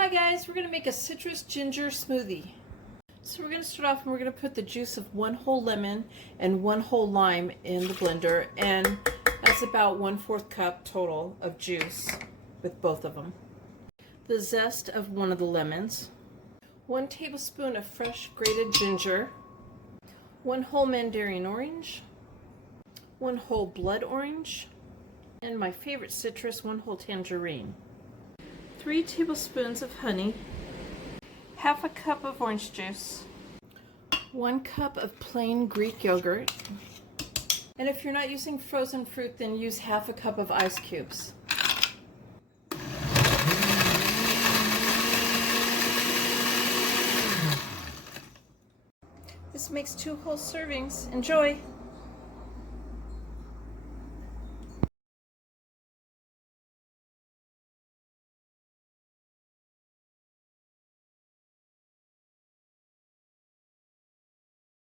Hi guys, we're going to make a citrus ginger smoothie. So we're going to start off and we're going to put the juice of 1 whole lemon and 1 whole lime in the blender, and that's about 1/4 cup total of juice with both of them. The zest of 1 of the lemons, 1 tablespoon of fresh grated ginger, 1 whole mandarin orange, 1 whole blood orange, and my favorite citrus, 1 whole tangerine. 3 tablespoons of honey, 1/2 cup of orange juice, 1 cup of plain Greek yogurt, and if you're not using frozen fruit, then use 1/2 cup of ice cubes. This makes 2 whole servings. Enjoy!